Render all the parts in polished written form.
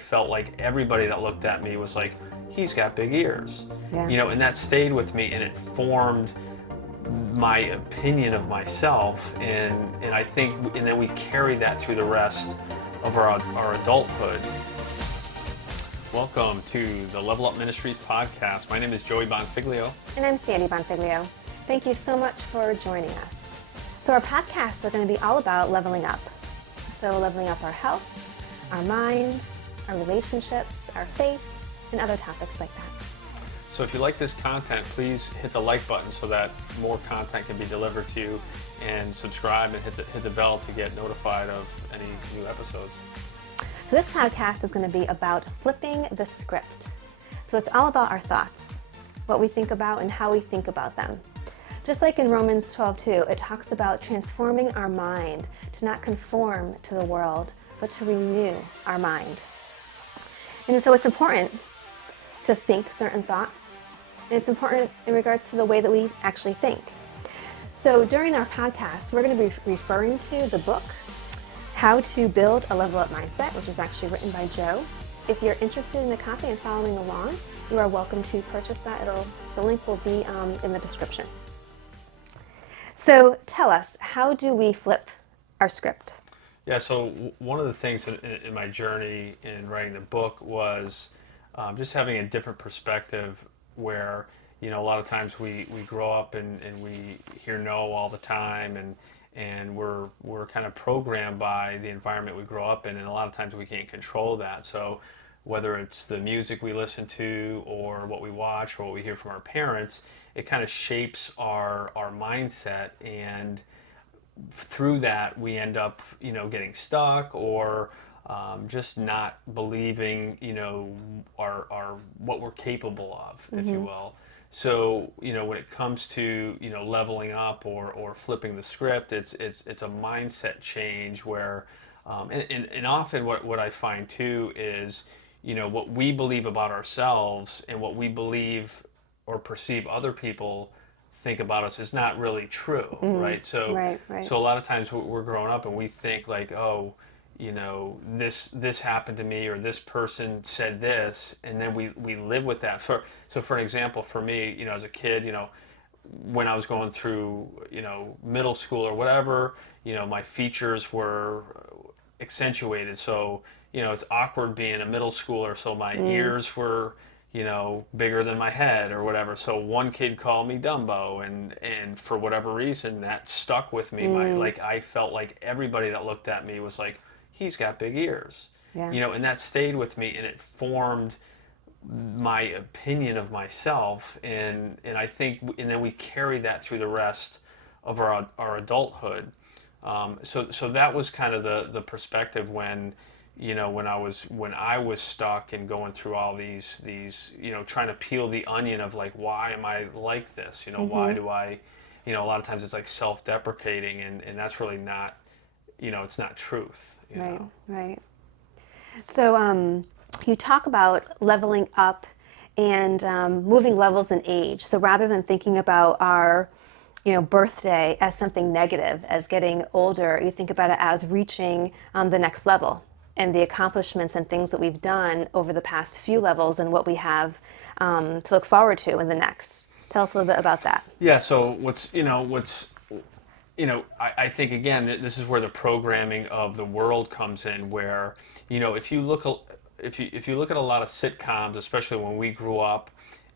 felt like everybody that looked at me was like, he's got big ears. Yeah. And that stayed with me, and it formed my opinion of myself, and I think, and then we carried that through the rest of our adulthood. Welcome to the Level Up Ministries podcast. My name is Joey Bonfiglio. And I'm Sandy Bonfiglio. Thank you so much for joining us. So our podcasts are going to be all about leveling up. So leveling up our health, our mind, our relationships, our faith, and other topics like that. So if you like this content, please hit the like button so that more content can be delivered to you, and subscribe and hit the bell to get notified of any new episodes. So this podcast is going to be about flipping the script. So it's all about our thoughts, what we think about and how we think about them. Just like in Romans 12:2, it talks about transforming our mind to not conform to the world, but to renew our mind. And so it's important to think certain thoughts. And it's important in regards to the way that we actually think. So during our podcast, we're going to be referring to the book, How to Build a Level Up Mindset, which is actually written by Joe. If you're interested in the copy and following along, you are welcome to purchase that. The link will be in the description. So tell us, how do we flip our script? Yeah, so one of the things in my journey in writing the book was just having a different perspective where, a lot of times we grow up and we hear no all the time, and we're kind of programmed by the environment we grow up in, and a lot of times we can't control that. So whether it's the music we listen to or what we watch or what we hear from our parents, it kind of shapes our mindset, and through that we end up getting stuck or just not believing our what we're capable of, if you will. So when it comes to leveling up or flipping the script, it's a mindset change where and often what I find too is what we believe about ourselves and what we believe or perceive other people think about us is not really true, right? So Right. so a lot of times we're growing up and we think like, oh, this happened to me, or this person said this, and then we live with that. So for an example, for me, as a kid, when I was going through, middle school or whatever, my features were accentuated. So, it's awkward being a middle schooler. So my ears were, bigger than my head or whatever. So one kid called me Dumbo, and for whatever reason that stuck with me. I felt like everybody that looked at me was like, he's got big ears. Yeah. And that stayed with me, and it formed my opinion of myself, and I think, and then we carry that through the rest of our adulthood. So that was kind of the perspective when when I was stuck and going through all these trying to peel the onion of like, why am I like this? Why do I, a lot of times it's like self-deprecating, and that's really not, it's not truth. Right. So you talk about leveling up and moving levels in age. So rather than thinking about our birthday as something negative, as getting older, you think about it as reaching the next level, and the accomplishments and things that we've done over the past few levels, and what we have to look forward to in the next. Tell us a little bit about that. Yeah. So I think, again, this is where the programming of the world comes in, where if you look at a lot of sitcoms, especially when we grew up,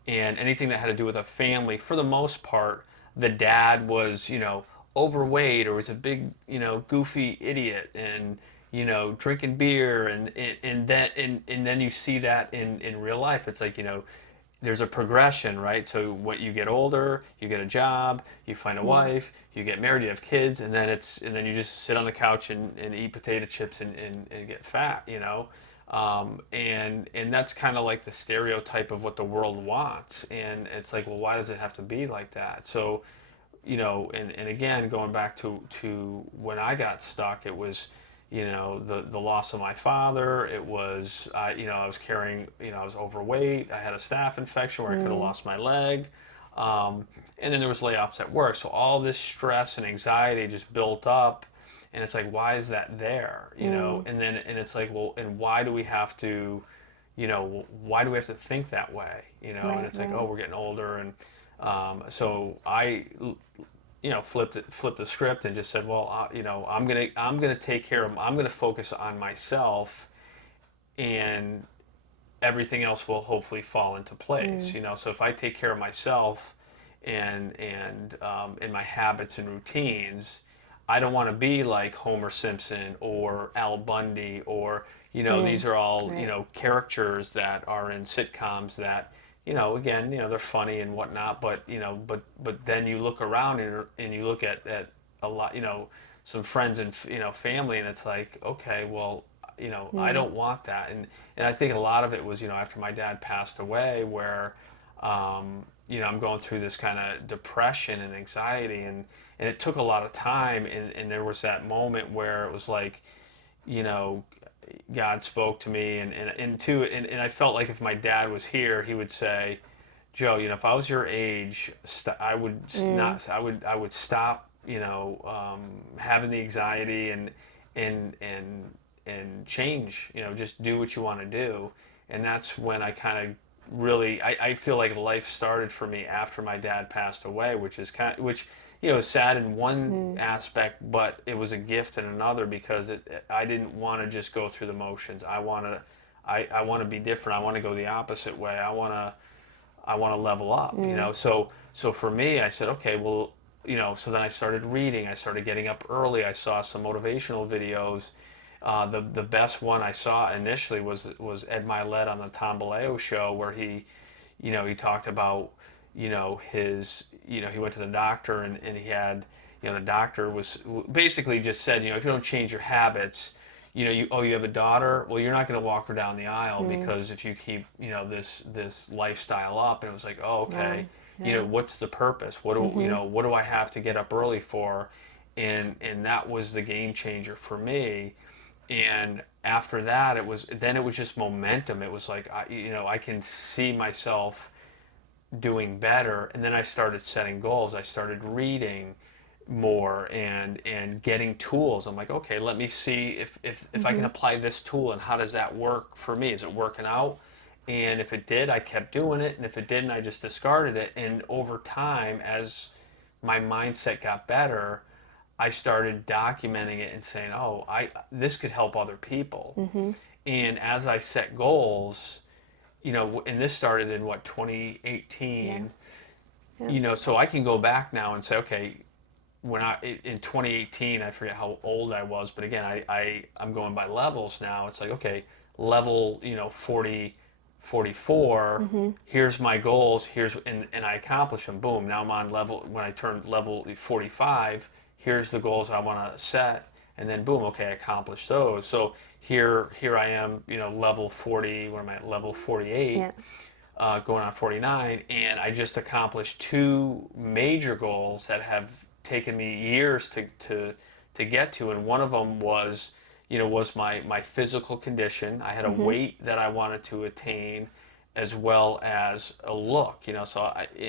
and anything that had to do with a family, for the most part, the dad was overweight, or was a big goofy idiot, and drinking beer, and then you see that in real life. It's like, there's a progression, right? So what, you get older, you get a job, you find a wife, you get married, you have kids, and then you just sit on the couch and eat potato chips and get fat, and that's kind of like the stereotype of what the world wants. And it's like, well, why does it have to be like that? So, and again, going back to when I got stuck, it was, the loss of my father. It was, I was carrying, I was overweight. I had a staph infection where I could have lost my leg. And then there was layoffs at work. So all this stress and anxiety just built up. and it's like, why is that there, you know? And then and it's like, well, and why do we have to, you know, why do we have to think that way, you know? And Right, it's like, right. oh, we're getting older, and so I, you know, flipped the script and just said, well, you know, I'm gonna take care of, I'm gonna focus on myself, and everything else will hopefully fall into place. You know, so if I take care of myself and my habits and routines, I don't want to be like Homer Simpson or Al Bundy or, you know, these are all, you Right. know, characters that are in sitcoms that, you know, again, you know, they're funny and whatnot, but you know, but then you look around and you look at a lot, you know, some friends and, you know, family, and it's like, okay, well, you know, I don't want that. And I think a lot of it was, you know, after my dad passed away, where you know, I'm going through this kind of depression and anxiety, and it took a lot of time, and there was that moment where it was like, you know, God spoke to me, and I felt like if my dad was here, he would say, Joe, you know, if I was your age, I would not, I would stop, you know, having the anxiety and and and change, you know, just do what you want to do. And that's when I kind of really, I feel like life started for me after my dad passed away, which is kind of, which, you know, is sad in one aspect, but it was a gift in another, because I didn't want to just go through the motions. I want to be different. I want to go the opposite way. I want to level up, you know. So for me, I said, okay, well, you know. So then I started reading. I started getting up early. I saw some motivational videos. The best one I saw initially was Ed Milet on the Tom Baleo show, where he, you know, he talked about, you know, his, you know, he went to the doctor, and he had, you know, the doctor was basically just said, you know, if you don't change your habits, you know, you have a daughter, well, you're not going to walk her down the aisle, because if you keep, you know, this lifestyle up. And it was like, oh, Wow. okay, you know, Yeah. what's the purpose, what do, you know, what do I have to get up early for? And that was the game changer for me. And after that, it was just momentum. It was like, you know, I can see myself doing better. And then I started setting goals. I started reading more and getting tools. I'm like, okay, let me see if I can apply this tool, and how does that work for me? Is it working out? And if it did, I kept doing it. And if it didn't, I just discarded it. And over time, as my mindset got better, I started documenting it and saying, oh, I this could help other people. And as I set goals, you know, and this started in what, Yeah. 2018, Yeah. you know, so I can go back now and say, okay, when I in 2018, I forget how old I was, but again, I'm going by levels now. It's like, okay, level, you know, 40, 44. Here's my goals. And I accomplish them. Boom. Now I'm on level. When I turn level 45, here's the goals I want to set, and then boom. Okay, I accomplished those. So here I am. You know, level 40. What am I at? Level 48. Yeah. Going on 49, and I just accomplished two major goals that have taken me years to get to. And one of them was, you know, was my physical condition. I had a weight that I wanted to attain, as well as a look, you know. So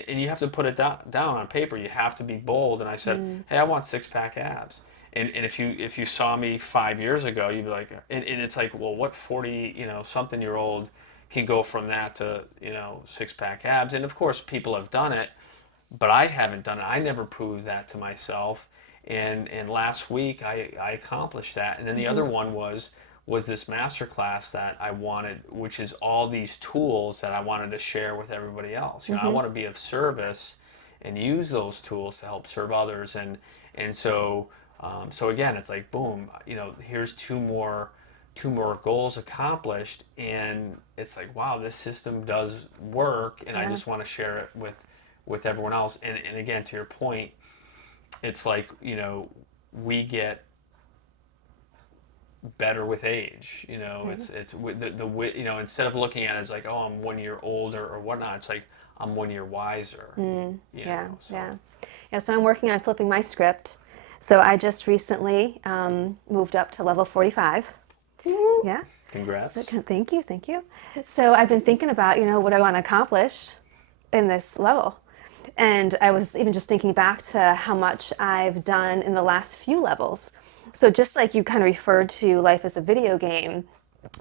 and you have to put it down on paper. You have to be bold. And I said, hey, I want six-pack abs. And if you saw me 5 years ago, you'd be like, and it's like, well, what 40, you know, something year old can go from that to, you know, six-pack abs? And of course, people have done it, but I haven't done it. I never proved that to myself. And last week I accomplished that. And then the other one was this master class that I wanted, which is all these tools that I wanted to share with everybody else. You know, I want to be of service and use those tools to help serve others. And so so again, it's like, boom, you know, here's two more goals accomplished, and it's like, wow, this system does work, and I Yeah. just want to share it with everyone else. And again, to your point, it's like, you know, we get better with age. You know, Right. it's the you know, instead of looking at it as like, oh, I'm 1 year older or whatnot, it's like I'm 1 year wiser. You Yeah. know, so Yeah. Yeah. So I'm working on flipping my script. So I just recently moved up to level 45. Yeah. So, congrats. thank you. Thank you. So I've been thinking about, you know, what I want to accomplish in this level. And I was even just thinking back to how much I've done in the last few levels. So just like you kind of referred to life as a video game,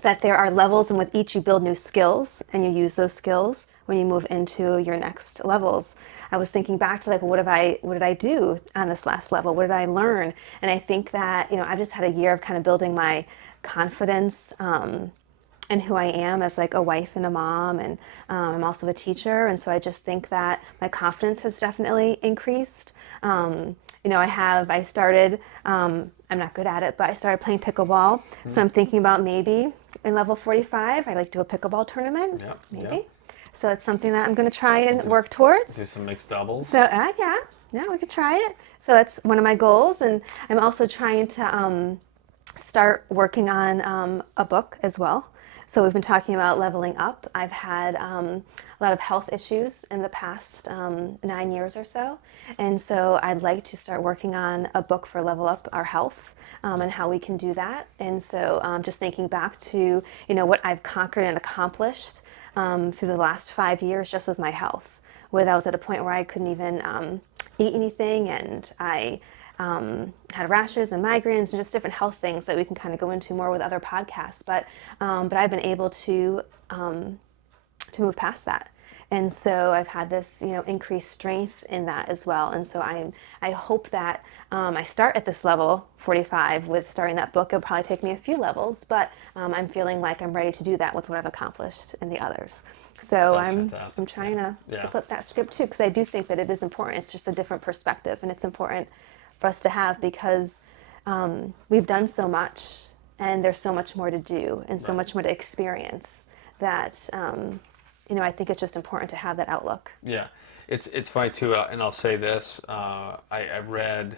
that there are levels, and with each you build new skills and you use those skills when you move into your next levels. I was thinking back to like, what did I do on this last level? What did I learn? And I think that, I've just had a year of kind of building my confidence and who I am as like a wife and a mom, and I'm also a teacher, and so I just think that my confidence has definitely increased. I started, I'm not good at it, but I started playing pickleball. So I'm thinking about maybe in level 45, I'd like to do a pickleball tournament, maybe. Yep. So it's something that I'm going to try and work towards. Do some mixed doubles. So yeah, we could try it. So that's one of my goals, and I'm also trying to start working on a book as well. So we've been talking about leveling up. I've had a lot of health issues in the past 9 years or so. And so I'd like to start working on a book for level up our health and how we can do that. And so just thinking back to, what I've conquered and accomplished through the last 5 years just with my health, where I was at a point where I couldn't even eat anything, and I had rashes and migraines and just different health things that we can kind of go into more with other podcasts. But I've been able to move past that. And so I've had this, increased strength in that as well. And so I hope that I start at this level 45 with starting that book. It'll probably take me a few levels, but I'm feeling like I'm ready to do that with what I've accomplished in the others. So I'm trying to flip that script too, because I do think that it is important. It's just a different perspective, and it's important for us to have, because we've done so much, and there's so much more to do and so much more to experience that I think it's just important to have that outlook. Yeah, it's funny too, and I'll say this: I read,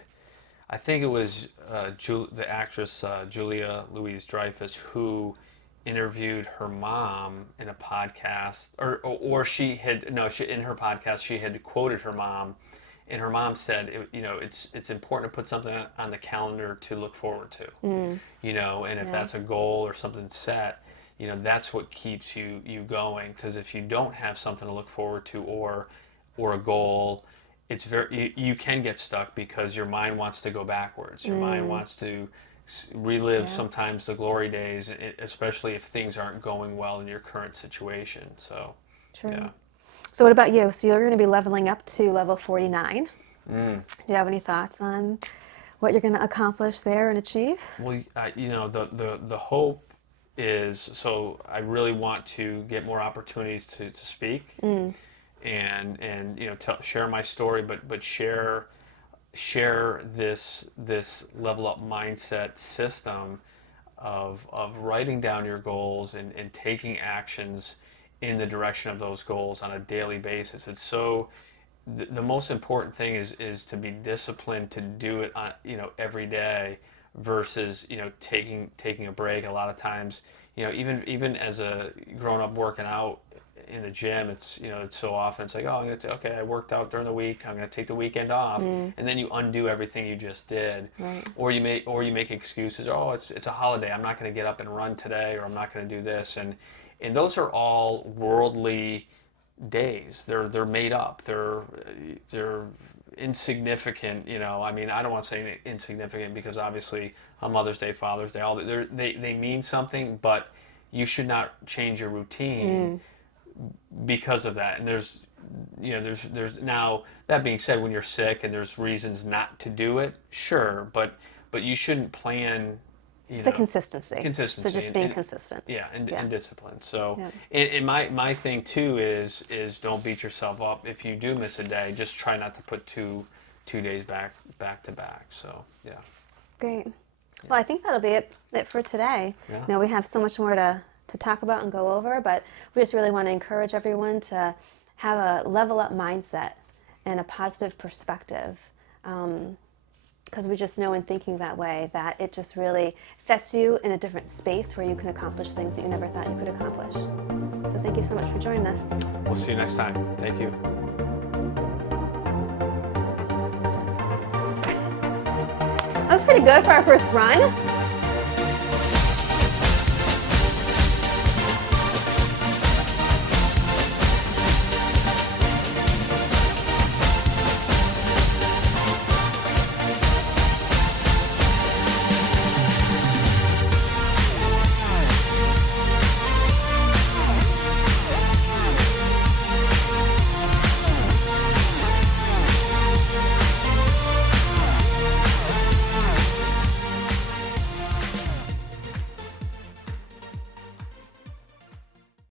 I think it was the actress Julia Louis-Dreyfus, who interviewed her mom in a podcast, or she in her podcast she had quoted her mom. And her mom said, it's important to put something on the calendar to look forward to, and if that's a goal or something set, that's what keeps you going. Because if you don't have something to look forward to or a goal, it's you can get stuck, because your mind wants to go backwards. Your mind wants to relive sometimes the glory days, especially if things aren't going well in your current situation. So, True. Yeah. So what about you? So you're going to be leveling up to level 49. Do you have any thoughts on what you're going to accomplish there and achieve? Well, the hope is, so I really want to get more opportunities to speak and share my story, but share this level up mindset system of writing down your goals and taking actions in the direction of those goals on a daily basis. It's so the most important thing is to be disciplined to do it on, every day, versus taking a break. A lot of times, even as a grown up working out in the gym, it's so often it's like, oh, I worked out during the week, I'm going to take the weekend off, and then you undo everything you just did. Right. Or you make excuses. Oh, it's a holiday, I'm not going to get up and run today, or I'm not going to do this. And those are all worldly days. They're made up. They're insignificant. I mean, I don't want to say insignificant, because obviously on Mother's Day, Father's Day, they mean something, but you should not change your routine because of that. And there's now, that being said, when you're sick and there's reasons not to do it, sure, but you shouldn't plan. It's a consistency. Consistency. So just being consistent. Yeah, and discipline. So, Yeah. and my thing too is don't beat yourself up if you do miss a day. Just try not to put two days back to back. So, yeah. Great. Well, I think that'll be it for today. Yeah. We have so much more to talk about and go over, but we just really want to encourage everyone to have a level up mindset and a positive perspective. Because we just know in thinking that way that it just really sets you in a different space where you can accomplish things that you never thought you could accomplish. So thank you so much for joining us. We'll see you next time. Thank you. That was pretty good for our first run.